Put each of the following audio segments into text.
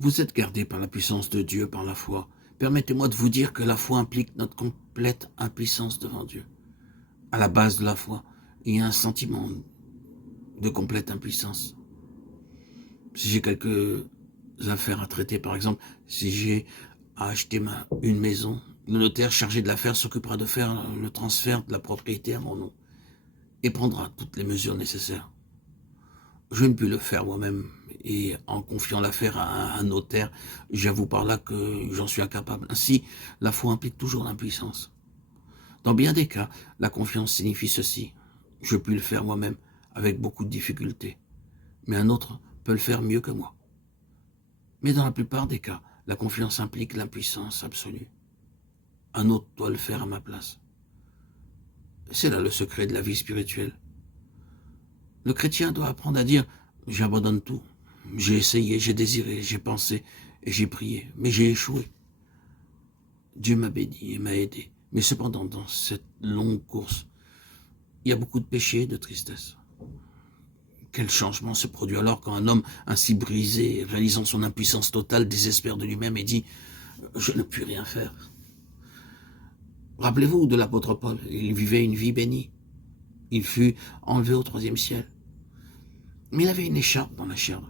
Vous êtes gardés par la puissance de Dieu, par la foi. Permettez-moi de vous dire que la foi implique notre complète impuissance devant Dieu. À la base de la foi, il y a un sentiment de complète impuissance. Si j'ai quelques affaires à traiter, par exemple, si j'ai à acheter une maison, le notaire chargé de l'affaire s'occupera de faire le transfert de la propriété à mon nom et prendra toutes les mesures nécessaires. Je ne puis le faire moi-même et en confiant l'affaire à un notaire, j'avoue par là que j'en suis incapable. Ainsi, la foi implique toujours l'impuissance. Dans bien des cas, la confiance signifie ceci. Je puis le faire moi-même avec beaucoup de difficultés, mais un autre peut le faire mieux que moi. Mais dans la plupart des cas, la confiance implique l'impuissance absolue. Un autre doit le faire à ma place. C'est là le secret de la vie spirituelle. Le chrétien doit apprendre à dire « j'abandonne tout ». J'ai essayé, j'ai désiré, j'ai pensé et j'ai prié, mais j'ai échoué. Dieu m'a béni et m'a aidé. Mais cependant, dans cette longue course, il y a beaucoup de péché et de tristesse. Quel changement se produit alors quand un homme ainsi brisé, réalisant son impuissance totale, désespère de lui-même et dit « je ne puis rien faire ». Rappelez-vous de l'apôtre Paul, il vivait une vie bénie. Il fut enlevé au 3e ciel. Mais il avait une écharpe dans la chair,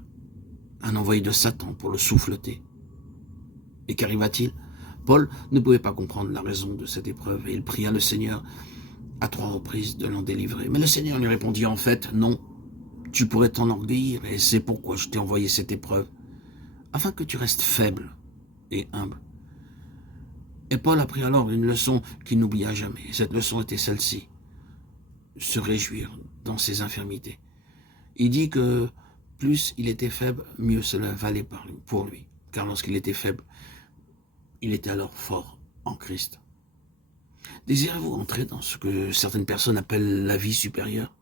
un envoyé de Satan pour le souffleter. Et qu'arriva-t-il? Paul ne pouvait pas comprendre la raison de cette épreuve et il pria le Seigneur à 3 reprises de l'en délivrer. Mais le Seigneur lui répondit en fait, non, tu pourrais t'enorgueillir et c'est pourquoi je t'ai envoyé cette épreuve, afin que tu restes faible et humble. Et Paul apprit alors une leçon qu'il n'oublia jamais. Cette leçon était celle-ci, se réjouir dans ses infirmités. Il dit que plus il était faible, mieux cela valait pour lui. Car lorsqu'il était faible, il était alors fort en Christ. Désirez-vous entrer dans ce que certaines personnes appellent la vie supérieure?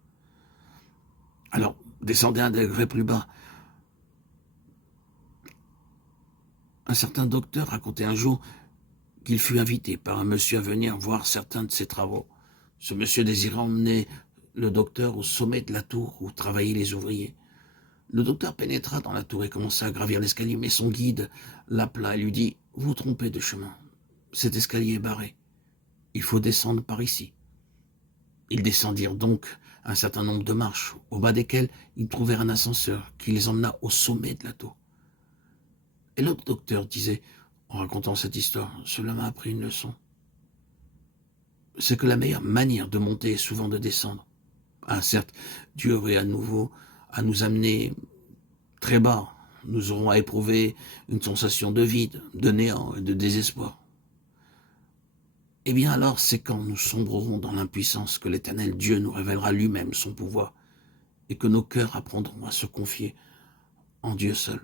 Alors, descendez un degré plus bas. Un certain docteur racontait un jour qu'il fut invité par un monsieur à venir voir certains de ses travaux. Ce monsieur désirait emmener le docteur au sommet de la tour où travaillaient les ouvriers. Le docteur pénétra dans la tour et commença à gravir l'escalier, mais son guide l'appela et lui dit « Vous vous trompez de chemin, cet escalier est barré, il faut descendre par ici ». Ils descendirent donc un certain nombre de marches, au bas desquelles ils trouvèrent un ascenseur qui les emmena au sommet de la tour. Et l'autre docteur disait, en racontant cette histoire, « Cela m'a appris une leçon. C'est que la meilleure manière de monter est souvent de descendre. Ah, certes, Dieu aurait à nouveau à nous amener très bas. Nous aurons à éprouver une sensation de vide, de néant et de désespoir. Eh bien alors, c'est quand nous sombrerons dans l'impuissance que l'Éternel Dieu nous révélera lui-même son pouvoir et que nos cœurs apprendront à se confier en Dieu seul.